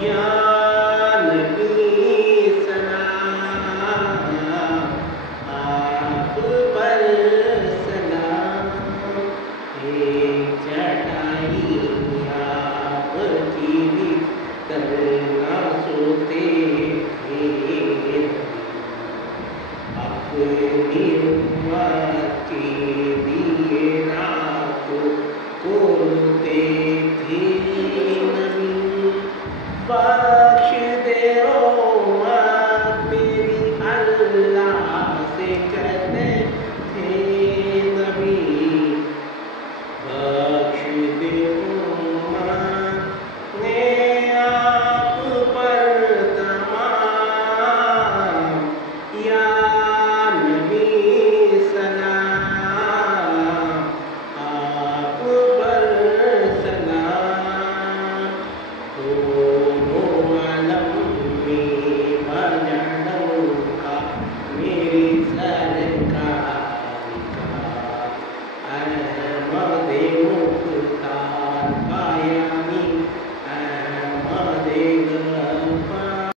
یا نبی سلام، آپ پر سلام، ایک چٹائی آپ کی کرنا سوتے تھے، اپنی امت کے لیے رات کو روتے تھے نبی، بخش دے امت میری اللہ سے کہتے تھے نبی، بخش دے امت نے آپ پر تمام، یا نبی سلام، آپ پر سلام، دونوں عالم میں بجا ڈنکا میری سرکار کا، احمد